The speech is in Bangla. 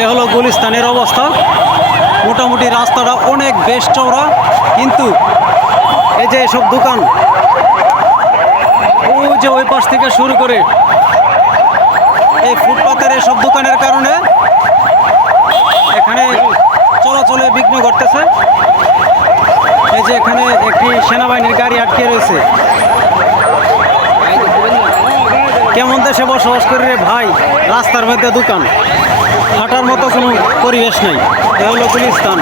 এই হলো গুলিস্তানের অবস্থা। মোটামুটি রাস্তাটা অনেক বেশ চওড়া, কিন্তু এই যে এসব দোকান, ওই যে ওই পাশ থেকে শুরু করে এই ফুটপাতের এসব দোকানের কারণে এখানে চলাচলে বিঘ্ন ঘটতেছে। এই যে এখানে একটি সেনাবাহিনীর গাড়ি আটকে রয়েছে। কেমন দেশে বসবাস করি রে ভাই, রাস্তার মধ্যে দোকান, হাঁটার মতো কোনো পরিবেশ নাই। এ হলো গুলিস্তান।